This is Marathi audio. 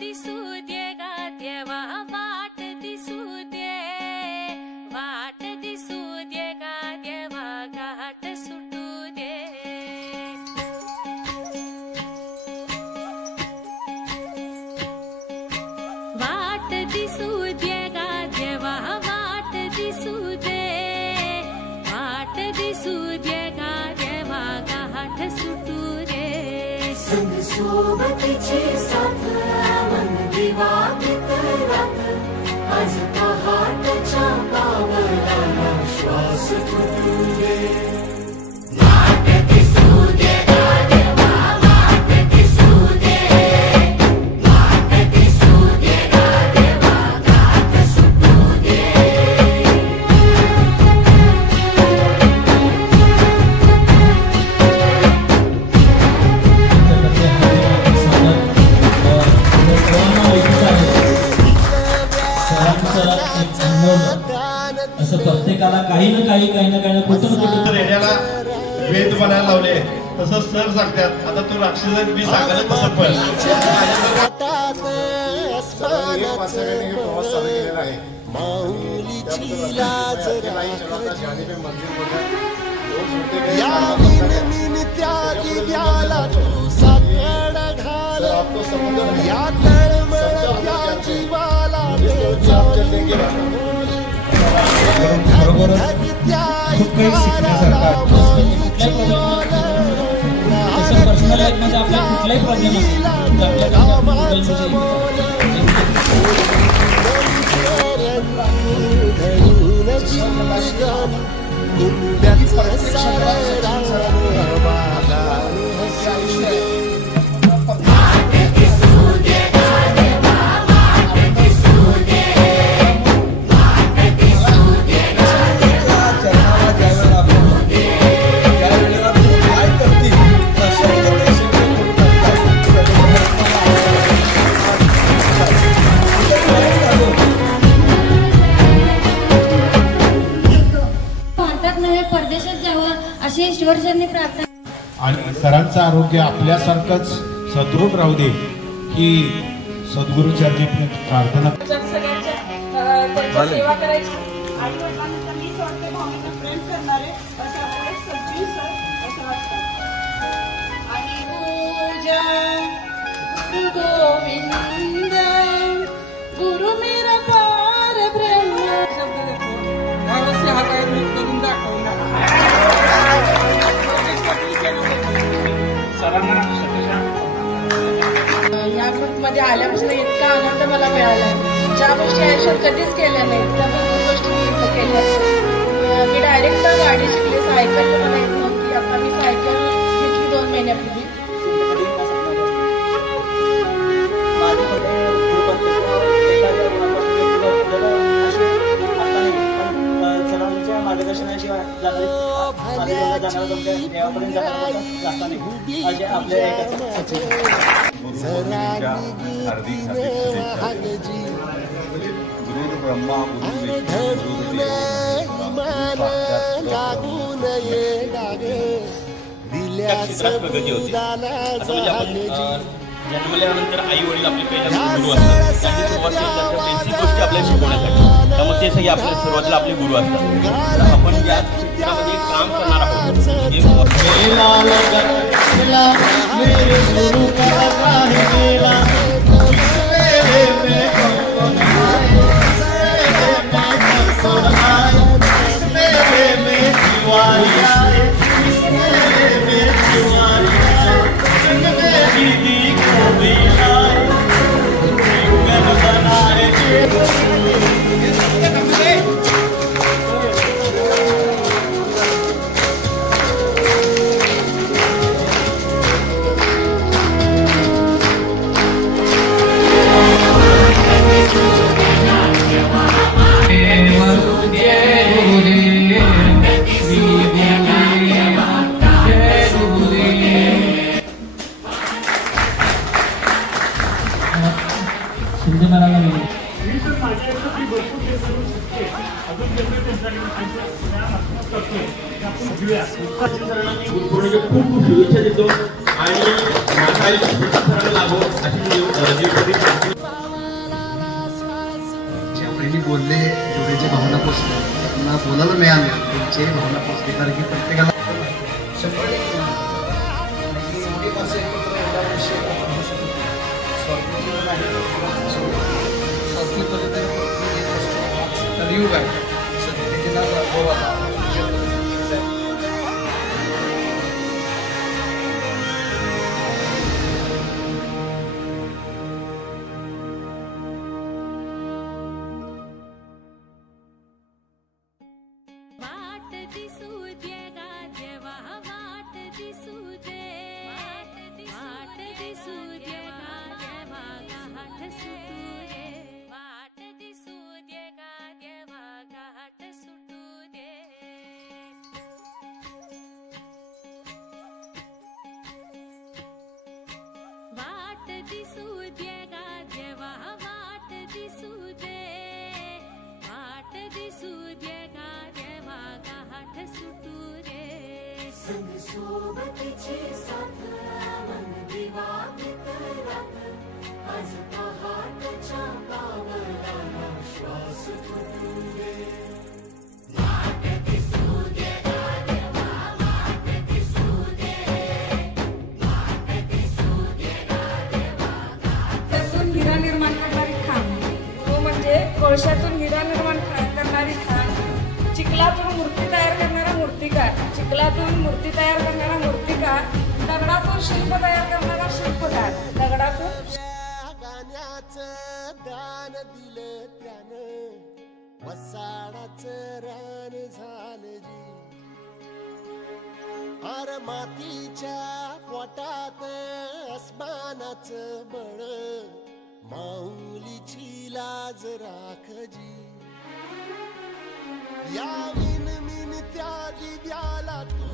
दिसू दे गा देवा वाट दिसू दे, वाट दिसू दे गा देवा घाट सुटू दे। वाट दिसू दे गा देवा वाट दिसू दे, वाट दिसू दे गा देवा घाट सुटू दे। संग सोबतीची साथ मन दिवाळीत रात, आज पहाटच्या पावलाला श्वास फुटू दे। वाट दिसू दे गा देवा वाट दिसू दे, वाट दिसू दे गा देवा घाट सुटू दे। असं प्रत्येकाला काही ना काही कुठं रेड्याला वेद बनायला लावले, तसं सर सांगतात आता तू राक्षस मी सांगायला तसं पण बरोबर खूप काही शिकण्यासारखं पर्सनल लाईफ मध्ये आपल्या कुठलाही प्रॉब्लेम ईश्वरचरणी प्रार्थना। आणि सरांचं आरोग्य आपल्यासारखंच सदृढ राहू दे ही सद्गुरूचरणी प्रार्थना। सगळ्यांच्या सेवा करायची आणि वडिलांना मी वाटते भावनेनं प्रेम करणारे असं आपल्याला सगळी सर असं वाटतं। आणि पूजा गुरु गोविंद गुरु मेरा पार ब्रह्म शब्द देतो यावर्षी हा काय मी करून दाखवला। या मध्ये आल्यापासून इतका आनंद मला मिळाला, ज्या गोष्टी आयुष्यात कधीच केल्या नाहीत त्या भरपूर गोष्टी मी इथं केल्या। मी डायरेक्ट गाडी शिकले, सायकल मला येत नव्हती, आता मी सायकल घेतली 2 महिन्यापूर्वी। मार्गदर्शनाशिवाय गुरु ब्रह्मा प्रगती होती असं म्हणजे आपण जन्मल्यानंतर आई वडील आपले पहिल्यांदा गुरु असतात, त्यांची सुरुवात बेसिक गोष्टी आपल्याला शिकवण्यासाठी, त्यामुळे ते सगळे आपल्या सुरुवातीला आपले गुरु असतात। आपण या क्षेत्रामध्ये काम करणार आहोत शिंदे महाराज सरांना मी गुरुपौर्णिमेच्या खूप खूप शुभेच्छा देतो आणि माझं आयुष्य सरांना लाभो अशी ज्यावेळी मी बोलले जोडीची भावना पोचली त्यांना बोलायला मिळालं त्यांची भावना पोचली कारण की प्रत्येकाला 100% एवढी माणसं एकत्र एवढा विषय आपण होऊ शकतो स्वातंत्र्य नाही स्वातंत्र्य कलियुग आहे सध्या अनुभव आता वाट दिसू दे गा देवा वाट दिसू दे वाट दिसू दे गा देवा घाट सुटू दे वाट दिसू दे गा देवा घाट सुटू दे वाट दिसू दे गा देवा वाट दिसू दे वाट दिसू दे गा देवा घाट सुटू दे संग सोबतीची साथ मन दिवा मित्रात आज पहाटच्या पावलाला श्वास फुटू दे वाट दिसू दे गा देवा वाट दिसू दे वाट दिसू दे गा देवा त्यातून हिरा निर्माण करणारी खाण तो म्हणजे कोळशातून हिरा निर्माण करणारी खाण चिखलातून मूर्ती तयार करणारा मूर्तिकार चिखलातून मूर्ती तयार करणारा मूर्तिकार दगडातून शिल्प तयार करणारा शिल्पकार दगडातून गाण्याचं दान दिलं त्यानं वसाडाचं रान झालं जी अर मातीच्या पोटात अस्मानाचं बळ माऊलीची लाज राखजी या विन त्या दिव्याला तू